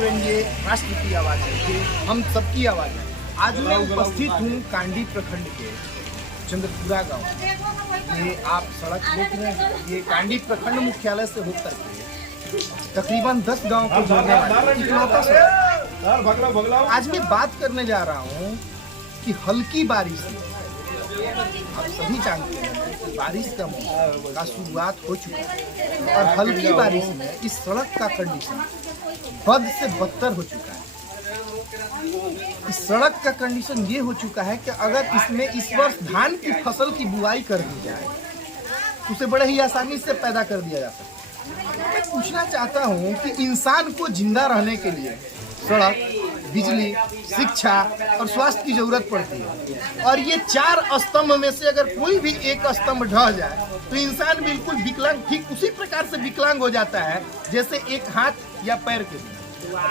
रहेंगे राष्ट्र की आवाज़ है, हम सबकी आवाज़ है। आज मैं उपस्थित हूँ कांडी प्रखंड के चंद्रपुरा गांव। ये आप सड़क देख रहे हैं, ये कांडी प्रखंड मुख्यालय से होकर के तकरीबन 10 गांव को जोड़ने वाली इकलौता सड़क। आज मैं बात करने जा रहा हूँ कि हल्की बारिश में, आप सभी जानते हैं कि बारिश का शुरुआत हो चुका है और हल्की बारिश में इस सड़क का कंडीशन बद से बदतर हो चुका है। इस सड़क का कंडीशन ये हो चुका है कि अगर इसमें इस वर्ष धान की फसल की बुआई कर दी जाए तो उसे बड़े ही आसानी से पैदा कर दिया जा सकता है। मैं पूछना चाहता हूँ कि इंसान को जिंदा रहने के लिए सड़क, बिजली, शिक्षा और स्वास्थ्य की जरूरत पड़ती है और ये 4 स्तंभ में से अगर कोई भी एक स्तंभ ढह जाए तो इंसान बिल्कुल विकलांग, ठीक उसी प्रकार से विकलांग हो जाता है जैसे एक हाथ या पैर के बिना।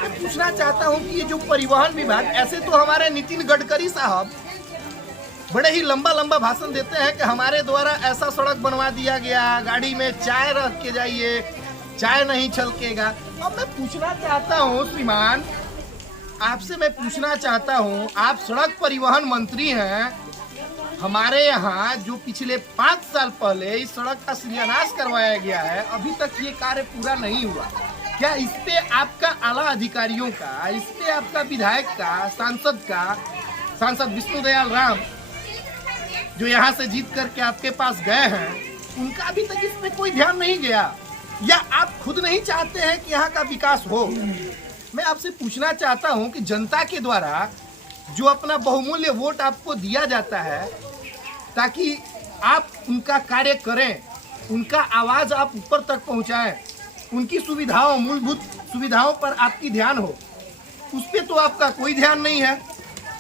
मैं पूछना चाहता हूं कि ये जो परिवहन विभाग, ऐसे तो हमारे नितिन गडकरी साहब बड़े ही लंबा लंबा भाषण देते हैं कि हमारे द्वारा ऐसा सड़क बनवा दिया गया, गाड़ी में चाय रख के जाइए, चाय नहीं छलकेगा। अब मैं पूछना चाहता हूं श्रीमान, आपसे मैं पूछना चाहता हूं, आप सड़क परिवहन मंत्री हैं, हमारे यहाँ जो पिछले 5 साल पहले इस सड़क का शिलान्यास करवाया गया है, अभी तक ये कार्य पूरा नहीं हुआ। क्या इस पे आपका आला अधिकारियों का, इस पे आपका विधायक का, सांसद विष्णु दयाल राम जो यहाँ से जीत करके आपके पास गए हैं, उनका अभी तक इस पे कोई ध्यान नहीं गया, या आप खुद नहीं चाहते हैं कि यहाँ का विकास हो? मैं आपसे पूछना चाहता हूँ कि जनता के द्वारा जो अपना बहुमूल्य वोट आपको दिया जाता है ताकि आप उनका कार्य करें, उनका आवाज आप ऊपर तक पहुँचाएं, उनकी सुविधाओं, मूलभूत सुविधाओं पर आपकी ध्यान हो, उस पर तो आपका कोई ध्यान नहीं है।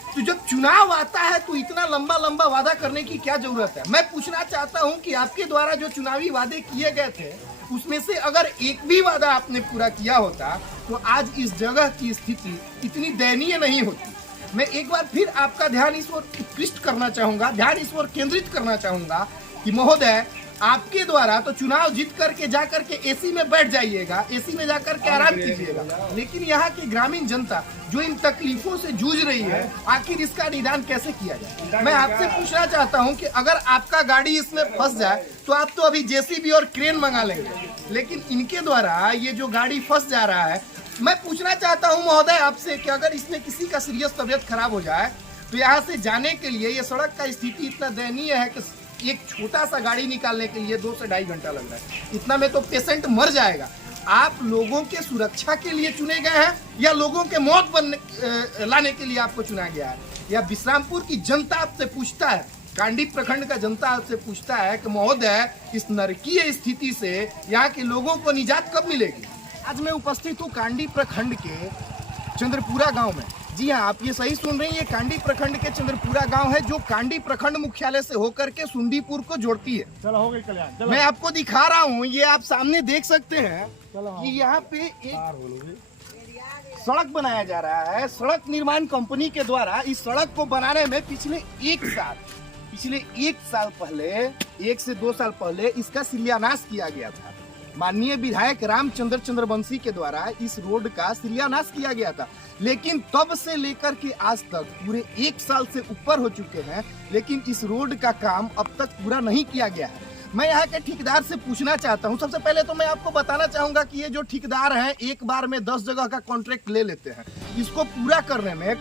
तो जब चुनाव आता है तो इतना लंबा लंबा वादा करने की क्या जरूरत है? मैं पूछना चाहता हूं कि आपके द्वारा जो चुनावी वादे किए गए थे उसमें से अगर एक भी वादा आपने पूरा किया होता तो आज इस जगह की स्थिति इतनी दयनीय नहीं होती। मैं एक बार फिर आपका ध्यान इस ओर उत्कृष्ट करना चाहूंगा, ध्यान इस ओर केंद्रित करना चाहूंगा कि महोदय, आपके द्वारा तो चुनाव जीत करके जाकर के एसी में बैठ जाइएगा, एसी में जाकर के आराम कीजिएगा, लेकिन यहाँ की ग्रामीण जनता जो इन तकलीफों से जूझ रही है, आखिर इसका निदान कैसे किया जाए? मैं आपसे पूछना चाहता हूँ कि अगर आपका गाड़ी इसमें फंस जाए तो आप तो अभी जेसीबी और क्रेन मंगा लेंगे, लेकिन इनके द्वारा ये जो गाड़ी फंस जा रहा है, मैं पूछना चाहता हूँ महोदय आपसे कि अगर इसमें किसी का सीरियस तबियत खराब हो जाए तो यहाँ से जाने के लिए ये सड़क का स्थिति इतना दयनीय है कि एक छोटा सा गाड़ी निकालने के लिए 2 से 2.5 घंटा लग रहा है। इतना में तो पेशेंट मर जाएगा। आप लोगों के सुरक्षा के लिए चुने गए हैं या लोगों के मौत लाने के लिए आपको चुना गया है? या विश्रामपुर की जनता आपसे पूछता है, कांडी प्रखंड का जनता आपसे पूछता है कि महोदय, इस नरकीय स्थिति से यहाँ के लोगों को निजात कब मिलेगी? आज मैं उपस्थित हूँ कांडी प्रखंड के चंद्रपुरा गाँव में। जी हाँ, आप ये सही सुन रही हैं, ये कांडी प्रखंड के चंद्रपुरा गांव है जो कांडी प्रखंड मुख्यालय से होकर के सुंडीपुर को जोड़ती है। चलो हो गई कल्याण। मैं आपको दिखा रहा हूँ, ये आप सामने देख सकते हैं कि यहाँ पे एक सड़क बनाया जा रहा है। सड़क निर्माण कंपनी के द्वारा इस सड़क को बनाने में पिछले 1 साल पहले, 1 से 2 साल पहले इसका शिलान्यास किया गया था। माननीय विधायक रामचंद्र चंद्रवंशी के द्वारा इस रोड का शिलान्यास किया गया था, लेकिन तब से लेकर के आज तक पूरे 1 साल से ऊपर हो चुके हैं, लेकिन इस रोड का काम अब तक पूरा नहीं किया गया है। मैं यहाँ के ठेकेदार से पूछना चाहता हूँ, सबसे पहले तो मैं आपको बताना चाहूंगा कि ये जो ठेकेदार हैं एक बार में 10 जगह का कॉन्ट्रैक्ट ले लेते हैं। इसको पूरा करने में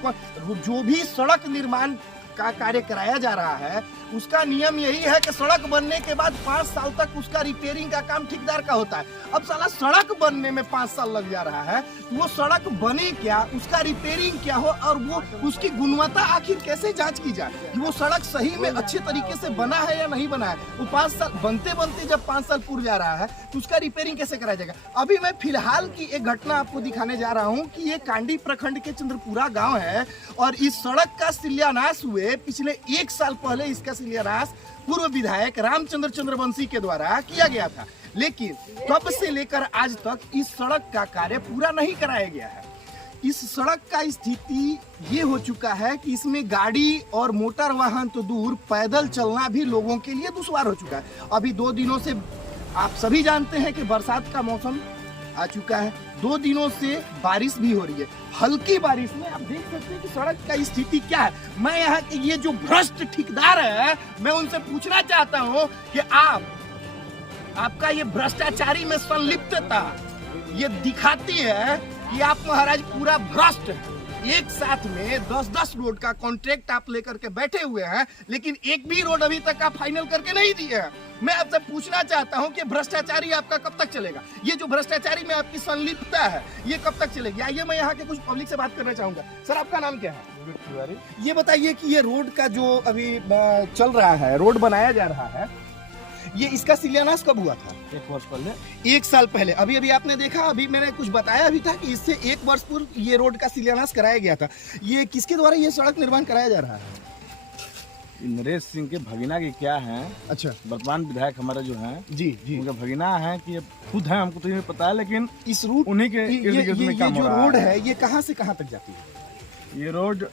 जो भी सड़क निर्माण का कार्य कराया जा रहा है उसका नियम यही है कि सड़क बनने के बाद 5 साल तक उसका रिपेयरिंग का काम ठेकेदार का होता है। अब साला सड़क बनने में 5 साल लग जा रहा है, वो सड़क बने क्या, उसका रिपेयरिंग क्या हो और वो उसकी गुणवत्ता आखिर कैसे जांच की जाए कि वो सड़क सही में अच्छे तरीके से बना है या नहीं बना है। वो 5 साल बनते बनते जब 5 साल पूरा जा रहा है तो उसका रिपेयरिंग कैसे कराया जाएगा? अभी मैं फिलहाल की एक घटना आपको दिखाने जा रहा हूँ कि ये कांडी प्रखंड के चंद्रपुरा गाँव है और इस सड़क का शिलान्यास हुए पिछले 1 साल पहले इसका शिलान्यास पूर्व विधायक रामचंद्र चंद्रवंशी के द्वारा किया गया था, लेकिन तब से लेकर आज तक इस सड़क का कार्य पूरा नहीं कराया गया है। इस सड़क का स्थिति ये हो चुका है कि इसमें गाड़ी और मोटर वाहन तो दूर, पैदल चलना भी लोगों के लिए दुश्वार हो चुका है। अभी 2 दिनों से आप सभी जानते हैं कि बरसात का मौसम आ चुका है। 2 दिनों से बारिश भी हो रही है, हल्की बारिश में आप देख सकते हैं कि सड़क का स्थिति क्या है। मैं यहाँ के ये जो भ्रष्ट ठेकेदार है, मैं उनसे पूछना चाहता हूँ कि आपका ये भ्रष्टाचारी में संलिप्तता ये दिखाती है कि आप महाराज पूरा भ्रष्ट है। एक साथ में 10-10 रोड का कॉन्ट्रैक्ट आप लेकर के बैठे हुए हैं, लेकिन एक भी रोड अभी तक आप फाइनल करके नहीं दिए हैं। मैं आपसे पूछना चाहता हूं कि भ्रष्टाचारी आपका कब तक चलेगा? ये जो भ्रष्टाचारी में आपकी संलिप्तता है, ये कब तक चलेगी? आइए मैं यहाँ के कुछ पब्लिक से बात करना चाहूंगा। सर, आपका नाम क्या है? ये बताइए कि ये रोड का जो अभी चल रहा है, रोड बनाया जा रहा है, ये इसका शिलान्यास कब हुआ था? 1 वर्ष पहले। 1 साल पहले। अभी आपने देखा, अभी मैंने कुछ बताया भी था कि इससे 1 वर्ष पूर्व ये रोड का शिलान्यास कराया गया था। ये किसके द्वारा ये सड़क निर्माण कराया जा रहा है? नरेश सिंह के भगीना के क्या है? अच्छा, वर्तमान विधायक हमारे जो हैं, जी जी, उनका भगीना है कि ये खुद है, हमको तो नहीं पता है, लेकिन इस रूट उन्हीं के ये जो रोड है, ये कहाँ से कहाँ तक जाती है? ये रोड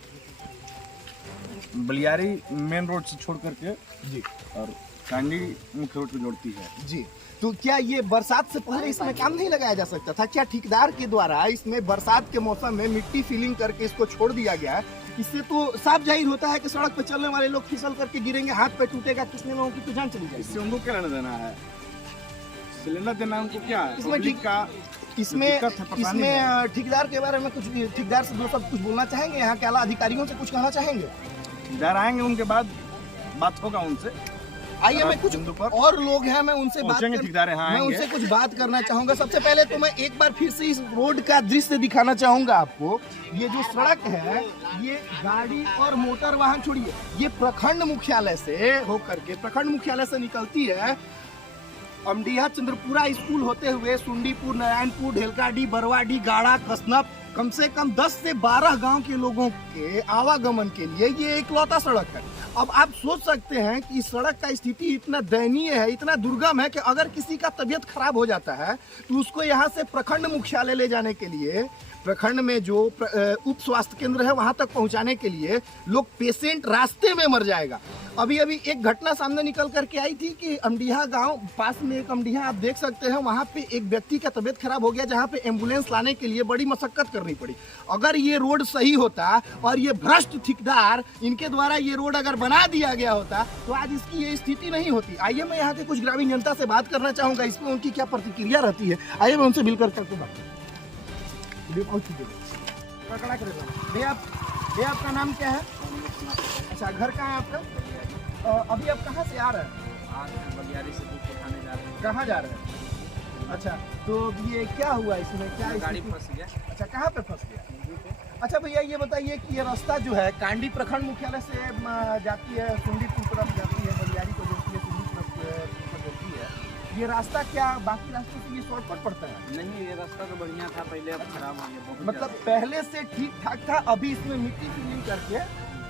बलियारी मेन रोड से छोड़ करके जी और कांडी मुख्य रोड को जोड़ती है जी। तो क्या ये बरसात से पहले इसमें काम नहीं लगाया जा सकता था? क्या ठेकेदार के द्वारा इसमें बरसात के मौसम में मिट्टी फिलिंग करके इसको छोड़ दिया गया है? इससे तो साफ जाहिर होता है कि सड़क पर चलने वाले लोग फिसल करके गिरेंगे, हाथ पे टूटेगा, कितने लोगों की तो जान चली जाएगी। इससे उनको क्या लेना देना है? सिलेंडर देना उनको क्या है? इसमें ठीक का इसमें ठेकेदार के बारे में कुछ, ठेकेदार से दो सब कुछ बोलना चाहेंगे? यहाँ के आला अधिकारियों से कुछ कहना चाहेंगे? ठेकेदार आएंगे, उनके बाद बात होगा उनसे। आइए, मैं कुछ और लोग हैं, मैं उनसे मैं उनसे कुछ बात करना चाहूंगा। सबसे पहले तो मैं एक बार फिर से इस रोड का दृश्य दिखाना चाहूंगा आपको। ये जो सड़क है, ये गाड़ी और मोटर वाहन छोड़िए, ये प्रखंड मुख्यालय से होकर के, प्रखंड मुख्यालय से निकलती है। अमडिहा चंद्रपुरा स्कूल होते हुए सुंडीपुर, नारायणपुर, ढेलकाडी, बरवाडी, गाड़ा, कसनप, कम से कम 10 से 12 गांव के लोगों के आवागमन के लिए ये इकलौता सड़क है। अब आप सोच सकते हैं कि इस सड़क का स्थिति इतना दयनीय है, इतना दुर्गम है कि अगर किसी का तबीयत खराब हो जाता है तो उसको यहाँ से प्रखंड मुख्यालय ले जाने के लिए, प्रखंड में जो उप स्वास्थ्य केंद्र है वहां तक पहुंचाने के लिए लोग, पेशेंट रास्ते में मर जाएगा। अभी एक घटना सामने निकल करके आई थी कि अमडिहा गांव पास में, एक अमडिहा आप देख सकते हैं, वहां पे एक व्यक्ति का तबीयत खराब हो गया, जहां पे एम्बुलेंस लाने के लिए बड़ी मशक्कत करनी पड़ी। अगर ये रोड सही होता और ये भ्रष्ट ठेकेदार इनके द्वारा ये रोड अगर बना दिया गया होता तो आज इसकी ये स्थिति नहीं होती। आइए मैं यहाँ के कुछ ग्रामीण जनता से बात करना चाहूंगा, इसमें उनकी क्या प्रतिक्रिया रहती है। आइए मैं उनसे मिलकर करके बात। भैया आपका नाम क्या है? अच्छा, घर कहाँ है आपका? अभी आप कहाँ से आ रहे हैं? बलियारी से दूध खाने जा रहे हैं। कहाँ जा रहे हैं? अच्छा, तो ये क्या हुआ इसमें? क्या गाड़ी फंस गया? अच्छा, कहाँ पे फंस गया? अच्छा भैया, ये बताइए कि ये रास्ता जो है कांडी प्रखंड मुख्यालय से जाती है, सुंडीपुर तरफ जाती है, बलियारी को जोड़ती है, सुंडी तरफ जोड़ती है, ये रास्ता क्या बाकी रास्तों से ये शॉर्टकट पड़ता है? नहीं, ये रास्ता तो बढ़िया था पहले, अब खराब हो गया। मतलब पहले से ठीक ठाक था, अभी इसमें मिट्टी फिलिंग करके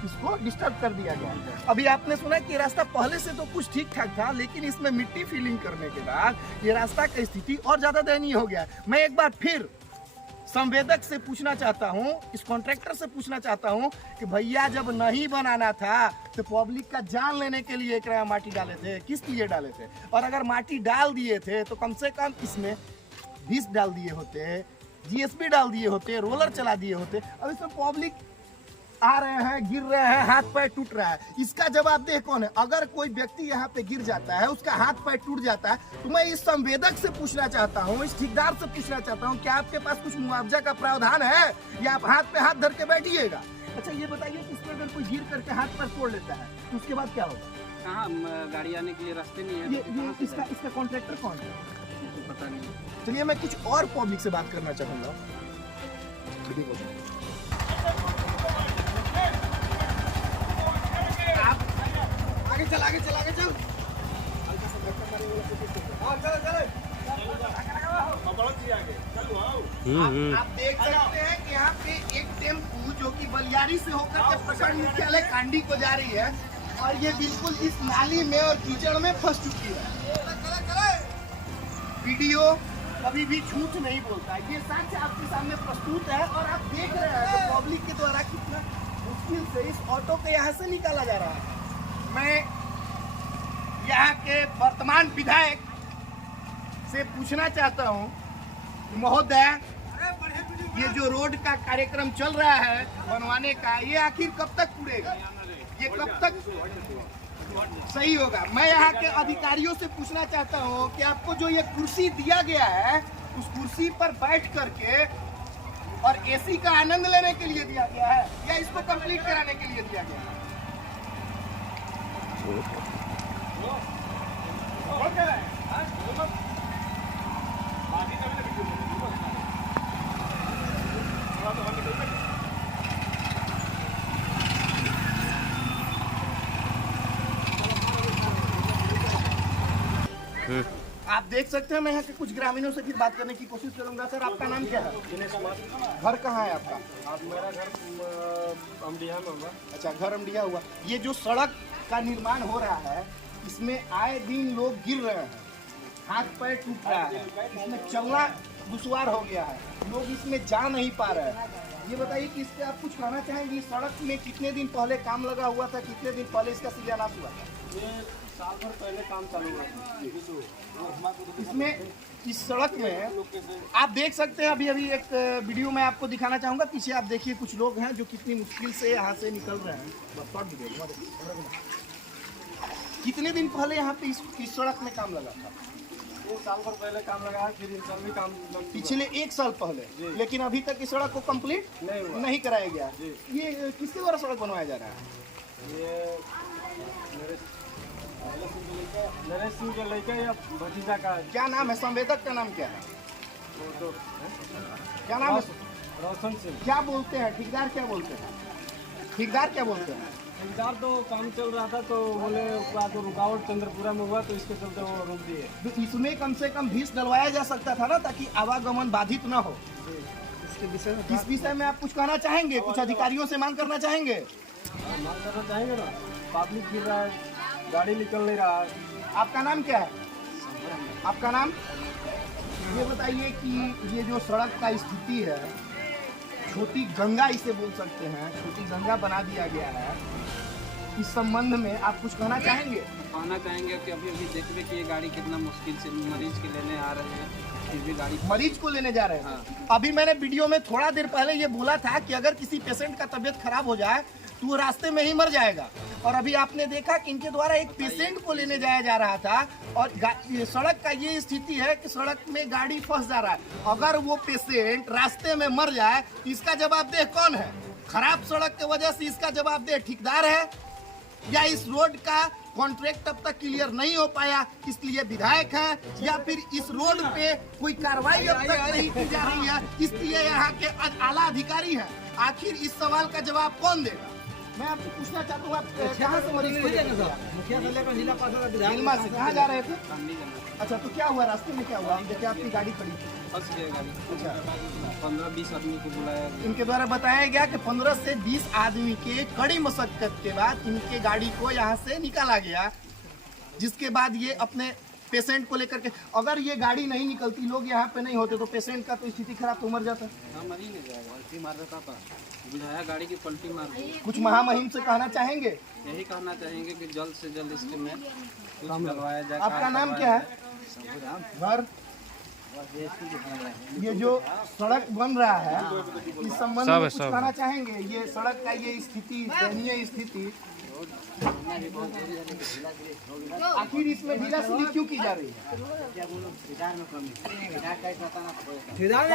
इसको डिस्टर्ब कर दिया गया। अभी आपने सुना कि रास्ता पहले से तो कुछ ठीक ठाक था, लेकिन इसमें मिट्टी फिलिंग करने के बाद ये रास्ता की स्थिति और ज्यादा दयनीय हो गया। मैं एक बार फिर संवेदक से पूछना चाहता हूं, इस कॉन्ट्रैक्टर से पूछना चाहता हूं कि भैया जब नहीं बनाना था तो पब्लिक का जान लेने के लिए एकरा माटी डाले थे, किस लिए डाले थे? और अगर माटी डाल दिए थे तो कम से कम इसमें 20 डाल दिए होते, जीएसपी डाल दिए होते, रोलर चला दिए होते। अब इसमें पब्लिक आ रहे हैं, गिर रहे हैं, हाथ पैर टूट रहा है, इसका जवाबदेह कौन है? अगर कोई व्यक्ति यहाँ पे गिर जाता है, उसका हाथ पैर टूट जाता है, तो मैं इस संवेदक से पूछना चाहता हूँ, इस ठेकेदार से पूछना चाहता हूँ, क्या आपके पास कुछ मुआवजा का प्रावधान है या आप हाथ पे हाथ धर के बैठिएगा? अच्छा, ये बताइए कि इसमें अगर कोई गिर करके हाथ पैर तोड़ लेता है तो उसके बाद क्या होगा? कहाँ गाड़ी आने के लिए रास्ते नहीं है? ये इसका कॉन्ट्रैक्टर कौन है? पता नहीं। चलिए मैं कुछ और पब्लिक से बात करना चाहूँगा। आगे चल हल्का सा धक्का मारेंगे। आप देख सकते हैं कि यहाँ पे एक टेम्पू जो कि बलियारी से होकर के प्रखंड मुख्यालय कांडी को जा रही है और ये बिल्कुल इस नाली में और कीचड़ में फंस चुकी है। वीडियो कभी भी झूठ नहीं बोलता, ये सच आपके सामने प्रस्तुत है और आप देख रहे हैं कि पब्लिक के द्वारा कितना मुश्किल से इस ऑटो को यहाँ से निकाला जा रहा है। मैं यहाँ के वर्तमान विधायक से पूछना चाहता हूँ महोदय, ये जो रोड का कार्यक्रम चल रहा है बनवाने का, ये आखिर कब तक पूरेगा? ये कब तक सही होगा? मैं यहाँ के अधिकारियों से पूछना चाहता हूँ कि आपको जो ये कुर्सी दिया गया है, उस कुर्सी पर बैठ करके और एसी का आनंद लेने के लिए दिया गया है या इसको कंप्लीट कराने के लिए दिया गया है? आप देख सकते हैं, मैं यहाँ के कुछ ग्रामीणों से फिर बात करने की कोशिश करूंगा। सर, आपका नाम क्या है? घर कहाँ है आपका? मेरा घर अमडिया में होगा। अच्छा, घर अमडिया हुआ। ये जो सड़क का निर्माण हो रहा है, इसमें आए दिन लोग गिर रहे हैं, हाथ पैर टूट रहा है, इसमें चलना दुश्वार हो गया है, लोग इसमें जा नहीं पा रहे हैं। ये बताइए कि इस पे आप कुछ कहना चाहेंगे? इस सड़क में कितने दिन पहले काम लगा हुआ था, कितने दिन पहले इसका शिलान्यास हुआ था? ये साल भर पहले काम चालू हुआ था। इसमें इस सड़क में आप देख सकते हैं, अभी अभी एक वीडियो में आपको दिखाना चाहूंगा। पीछे आप देखिए, कुछ लोग हैं जो कितनी मुश्किल से यहाँ से निकल रहे हैं। कितने दिन पहले यहाँ पे इस सड़क में काम लगा था? एक साल भर पहले काम लगा है, फिर इन साल भी काम पिछले एक साल पहले, लेकिन अभी तक इस सड़क को कंप्लीट नहीं कराया गया। ये किसके द्वारा सड़क बनवाया जा रहा है? ये नरेश सिंह के लड़का या भतीजा का। क्या नाम है संवेदक का? नाम क्या है? तो क्या नाम है? रोशन सिंह। क्या बोलते हैं ठेकेदार? क्या बोलते हैं ठेकेदार? क्या बोलते हैं? ठेकेदार तो काम चल रहा था तो बोले उसका तो रुकावट चंद्रपुरा में हुआ, तो इसके चलते वो रोक दिए। तो इसमें कम से कम भीष डलवाया जा सकता था ना, ताकि आवागमन बाधित ना हो। इस विषय में आप कुछ कहना चाहेंगे? कुछ अधिकारियों से मांग करना चाहेंगे? मांग करना चाहेंगे ना। पब्लिक गिर रहा है, गाड़ी निकल नहीं रहा है। आपका नाम क्या है? आपका नाम? ये बताइए कि ये जो सड़क का स्थिति है, छोटी गंगा इसे बोल सकते हैं, छोटी गंगा बना दिया गया है, इस संबंध में आप कुछ कहना चाहेंगे? कहना चाहेंगे कि अभी अभी देखिए कि ये गाड़ी कितना मुश्किल से मरीज के लेने आ रहे हैं, फिर भी गाड़ी मरीज को लेने जा रहे हैं। अभी मैंने वीडियो में थोड़ा देर पहले ये बोला था कि अगर किसी पेशेंट का तबीयत खराब हो जाए तो वो रास्ते में ही मर जाएगा, और अभी आपने देखा कि इनके द्वारा एक पेशेंट को लेने जाया जा रहा था, और सड़क का ये स्थिति है कि सड़क में गाड़ी फंस जा रहा है। अगर वो पेशेंट रास्ते में मर जाए तो इसका जवाबदेह कौन है? खराब सड़क की वजह से इसका जवाबदेह ठेकेदार है, या इस रोड का कॉन्ट्रैक्ट अब तक क्लियर नहीं हो पाया इसलिए विधायक हैं, या फिर इस रोड पे कोई कार्रवाई अब तक नहीं की जा रही है इसलिए यहाँ के आला अधिकारी हैं? आखिर इस सवाल का जवाब कौन देगा? मैं आपसे पूछना चाहता हूँ, आप कहाँ से मरीज को लेकर से कहाँ जा रहे थे? अच्छा, तो क्या हुआ रास्ते में? क्या हुआ? हम देखे आपकी गाड़ी खड़ी थी। फंस गए गाड़ी। अच्छा, 15-20 आदमी को बुलाया गया। इनके द्वारा बताया गया कि 15 से 20 आदमी के कड़ी मशक्कत के बाद इनके गाड़ी को यहाँ से निकाला गया, जिसके बाद ये अपने पेशेंट को लेकर के, अगर ये गाड़ी नहीं निकलती, लोग यहाँ पे नहीं होते, तो पेशेंट का तो स्थिति खराब तो मर जाता। हाँ, मर ही नहीं जाएगा, पलटी मार देता था, बुझाया गाड़ी की पलटी मार दी। कुछ महामहिम से कहना चाहेंगे? यही कहना चाहेंगे कि जल्द से जल्द इसके में कुछ करवाया जाए। आपका नाम क्या है? घर? ये जो सड़क बन रहा है, इस संबंध में कुछ कहना चाहेंगे? ये सड़क का ये स्थिति, दयनीय स्थिति, आखिर इसमें ढीलासिली क्यों की जा रही है?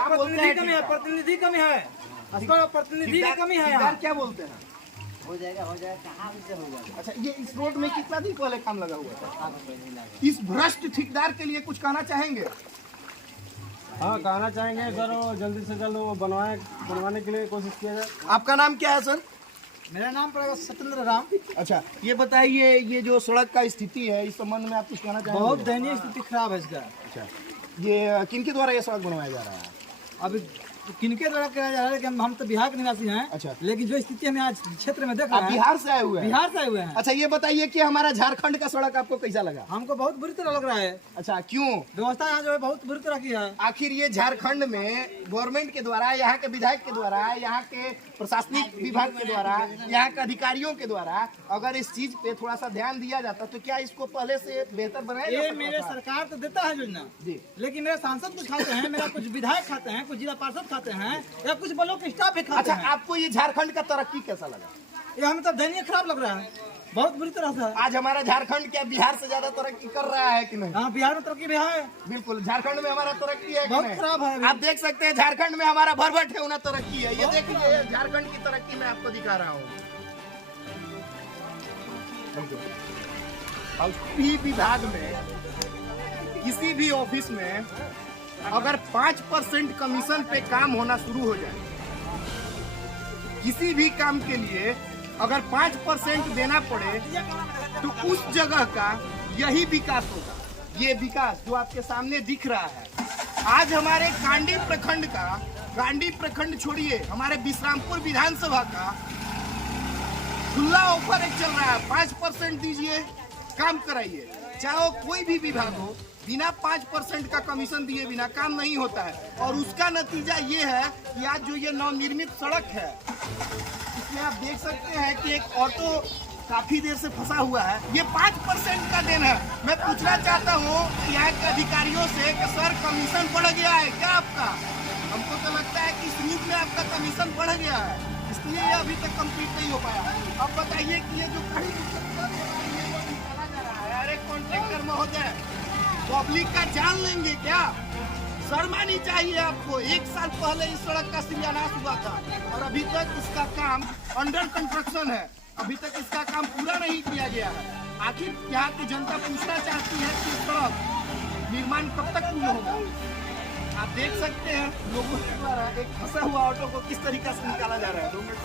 प्रतिनिधि कमी है, प्रतिनिधि की कमी है। ठेकेदार क्या बोलते हैं? हो जाएगा कहाँ से होगा। अच्छा, ये इस रोड में कितना दिन पहले काम लगा हुआ था? इस भ्रष्ट ठेकेदार के लिए कुछ कहना चाहेंगे? हाँ, कहना चाहेंगे सर, वो जल्दी से जल्द वो बनवाने के लिए कोशिश किया जाए। आपका नाम क्या है सर? मेरा नाम पड़ेगा सत्येंद्र राम। अच्छा, ये बताइए, ये जो सड़क का स्थिति है, इस संबंध में आप कुछ कहना चाहेंगे? बहुत दयनीय स्थिति खराब है इसका। अच्छा, ये किनके द्वारा ये सड़क बनवाया जा रहा है? अभी किनके द्वारा किया जा रहा है कि हम तो बिहार के निवासी हैं। अच्छा, लेकिन जो स्थिति हमें आज क्षेत्र में देख आप रहे हैं, बिहार से आए हुए हैं? बिहार से आए हुए हैं। अच्छा, ये बताइए कि हमारा झारखंड का सड़क आपको कैसा लगा? हमको बहुत बुरी तरह लग रहा है। अच्छा, क्यों? व्यवस्था यहाँ जो है बहुत बुरी तरह की है। आखिर ये झारखंड में गवर्नमेंट के द्वारा, यहाँ के विधायक के द्वारा, यहाँ के प्रशासनिक विभाग के द्वारा, यहाँ के अधिकारियों के द्वारा अगर इस चीज पे थोड़ा सा ध्यान दिया जाता तो क्या इसको पहले से बेहतर बनाया जा ये सकता मेरे था? सरकार तो देता है योजना जी। लेकिन मेरे सांसद कुछ खाते हैं, मेरा कुछ विधायक खाते हैं, कुछ जिला पार्षद खाते हैं, या कुछ ब्लॉक स्टाफ भी खाते अच्छा, हैं। आपको ये झारखंड का तरक्की कैसा लगा? ये हमें तो दयनीय खराब लग रहा है, बहुत बुरी तरह से। आज हमारा झारखंड क्या बिहार से ज्यादा तरक्की कर रहा है कि नहीं? हाँ, बिहार में तरक्की भी है, बिल्कुल। झारखंड में हमारा तरक्की है कि बहुत नहीं? खराब है अभी। आप देख सकते हैं झारखंड में हमारा भरभट है, उन्हें तरक्की है। ये देखिए झारखंड की तरक्की मैं आपको दिखा रहा हूँ। भी विभाग में किसी भी ऑफिस में अगर 5% कमीशन पे काम होना शुरू हो जाए, किसी भी काम के लिए अगर 5% देना पड़े तो उस जगह का यही विकास होगा। ये विकास जो आपके सामने दिख रहा है, आज हमारे कांडी प्रखंड का, कांडी प्रखंड छोड़िए, हमारे विश्रामपुर विधानसभा का खुला ऑफर एक चल रहा है, 5% दीजिए, काम कराइए। चाहे वो कोई भी विभाग हो, बिना 5% का कमीशन दिए बिना काम नहीं होता है। और उसका नतीजा ये है कि आज जो ये नवनिर्मित सड़क है, इसमें आप देख सकते हैं कि एक ऑटो काफी देर से फंसा हुआ है। ये 5% का देन है। मैं पूछना चाहता हूँ यहाँ के अधिकारियों से कि सर कमीशन बढ़ गया है क्या आपका? हमको तो लगता है कि इस रूट में आपका कमीशन बढ़ गया है, इसलिए ये अभी तक कंप्लीट नहीं हो पाया। अब बताइए कि ये जो खड़ी निकाला जा रहा है, अरे कॉन्ट्रैक्टर महोदय, पब्लिक का जान लेंगे क्या? शर्म आनी चाहिए आपको। 1 साल पहले इस सड़क का शिलान्यास हुआ था और अभी तक इसका काम अंडर कंस्ट्रक्शन है, अभी तक इसका काम पूरा नहीं किया गया है। आखिर यहाँ की जनता पूछना चाहती है कि सड़क निर्माण कब तक पूर्ण होगा? आप देख सकते हैं लोगों के द्वारा एक फंसा हुआ ऑटो को किस तरीके से निकाला जा रहा है। 2 मिनट